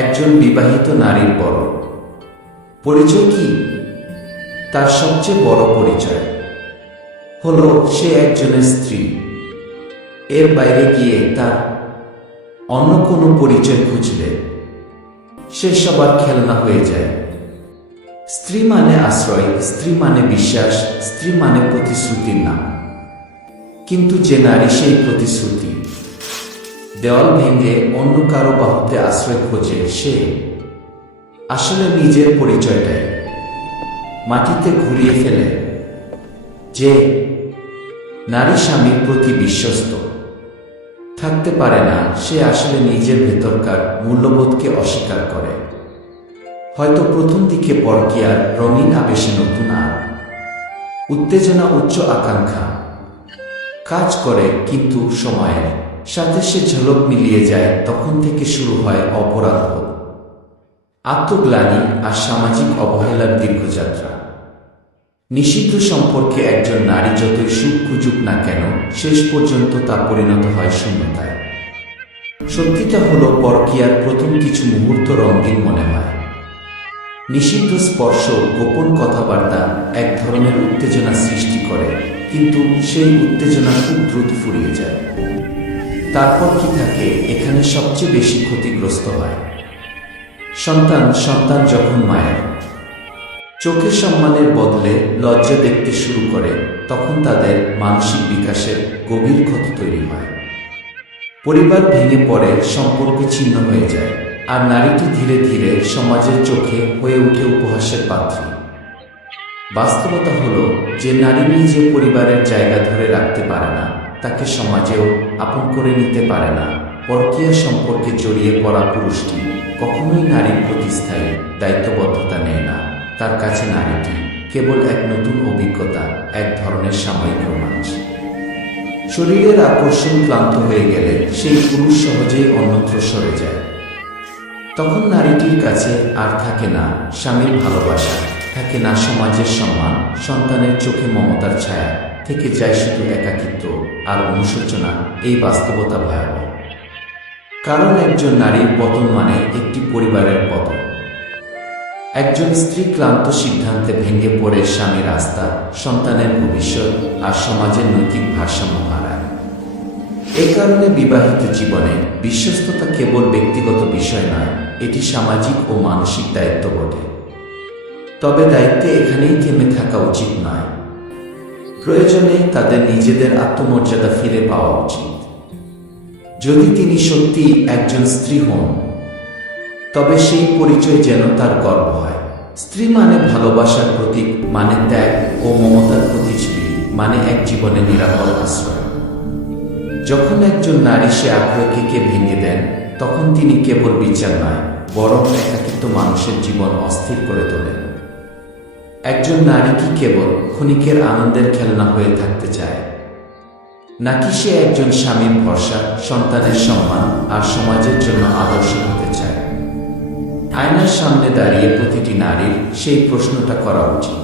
একজন বিবাহিত নারীর বড় পরিচয় কি? তার সবচেয়ে বড় পরিচয় হলো সে একজনের স্ত্রী। এর বাইরে গিয়ে তার অন্য কোনো পরিচয় খুঁজলে সে সবার খেলনা হয়ে যায়। স্ত্রী মানে আশ্রয়, স্ত্রী মানে বিশ্বাস, স্ত্রী মানে প্রতিশ্রুতির নাম। কিন্তু যে নারী সেই প্রতিশ্রুতি দেওয়াল ভেঙে অন্য কারো বাহুতে আশ্রয় খোঁজে, সে আসলে নিজের পরিচয়টাই মাটিতে ঘুরিয়ে ফেলে। যে নারী স্বামীর প্রতি বিশ্বস্ত থাকতে পারে না, সে আসলে নিজের ভেতরকার মূল্যবোধকে অস্বীকার করে। হয়তো প্রথম দিকে পরকীয়ার রঙিন আবেশে নতুন আর উত্তেজনা, উচ্চ আকাঙ্ক্ষা কাজ করে, কিন্তু সময়ের সাথে সে ঝলক মিলিয়ে যায়। তখন থেকে শুরু হয় অপরাধবোধ, আত্মগ্লানি আর সামাজিক অবহেলার দীর্ঘযাত্রা। নিষিদ্ধ সম্পর্কে একজন নারী যতই সুখ খুঁজুক না কেন, শেষ পর্যন্ত তা পরিণত হয় শূন্যতায়। সত্যিটা হলো, পরকীয়ার প্রথম কিছু মুহূর্ত রঙিন মনে হয়। নিষিদ্ধ স্পর্শ, গোপন কথাবার্তা এক ধরনের উত্তেজনা সৃষ্টি করে, কিন্তু সেই উত্তেজনা খুব দ্রুত ফুরিয়ে যায়। তারপর কি থাকে? এখানে সবচেয়ে বেশি ক্ষতিগ্রস্ত হয় সন্তান যখন মায়ের চোখে সম্মানের বদলে লজ্জা দেখতে শুরু করে, তখন তাদের মানসিক বিকাশের গভীর ক্ষতি তৈরি হয়। পরিবার ভেঙে পড়ে, সম্পর্ক ছিন্ন হয়ে যায়, আর নারীটি ধীরে ধীরে সমাজের চোখে হয়ে ওঠে উপহাসের পাত্রী। বাস্তবতা হলো, যে নারী নিজে পরিবারের জায়গা ধরে রাখতে পারে না, তাকে সমাজেও আপন করে নিতে পারে না। পরকীয়া সম্পর্কে জড়িয়ে পড়া পুরুষটি কখনোই নারীর প্রতি স্থায়ী দায়িত্ববদ্ধতা নেয় না। তার কাছে নারীটি কেবল এক নতুন অভিজ্ঞতা, এক ধরনের সাময়িক রোমাঞ্চ। শরীরের আকর্ষণ ক্লান্ত হয়ে গেলে সেই পুরুষ সহজেই অন্যত্র সরে যায়। তখন নারীটির কাছে আর থাকে না স্বামীর ভালোবাসা, থাকে না সমাজের সম্মান, সন্তানের চোখে মমতার ছায়া, থেকে যায় শুধু একাকিত্ব আর অনুশোচনা। এই বাস্তবতা ভয়াবহ, কারণ একজন নারীর পতন মানে একটি পরিবারের পতন। একজন স্ত্রী ক্লান্ত সিদ্ধান্তে ভেঙে পড়ে স্বামীর আস্থা, সন্তানের ভবিষ্যৎ আর সমাজের নৈতিক ভারসাম্য হারায়। এই কারণে বিবাহিত জীবনে বিশ্বস্ততা কেবল ব্যক্তিগত বিষয় নয়, এটি সামাজিক ও মানসিক দায়িত্ব বটে। তবে দায়িত্বে এখানেই থেমে থাকা উচিত নয়। প্রয়োজনে তাদের নিজেদের আত্মমর্যাদা ফিরে পাওয়া উচিত। যদি তিনি সত্যি একজন স্ত্রী হন, তবে সেই পরিচয় যেন তার গর্ব হয়। স্ত্রী মানে ভালোবাসার প্রতীক, মানে ত্যাগ ও মমতার প্রতিচ্ছবি, মানে এক জীবনের নিরাপদ আশ্রয়। যখন একজন নারী সে আগ্রহকে ভেঙে দেন, তখন তিনি কেবল বিচার নয়, বরং একাকিত্ব মানুষের জীবন অস্থির করে তোলেন। একজন নারী কি কেবল ক্ষণিকের আনন্দের খেলনা হয়ে থাকতে চায়, নাকি সে একজন স্বামীর ভরসা, সন্তানের সম্মান আর সমাজের জন্য আদর্শ হতে চায়? আয়নার সামনে দাঁড়িয়ে প্রতিটি নারীর সেই প্রশ্নটা করা উচিত।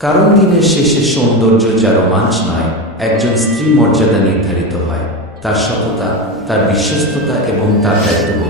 কারণ দিনের শেষে সৌন্দর্য যা রোমাঞ্চ নয়, একজন স্ত্রীর মর্যাদা নির্ধারিত হয় তার সততা, তার বিশ্বস্ততা এবং তার দায়িত্ববোধ।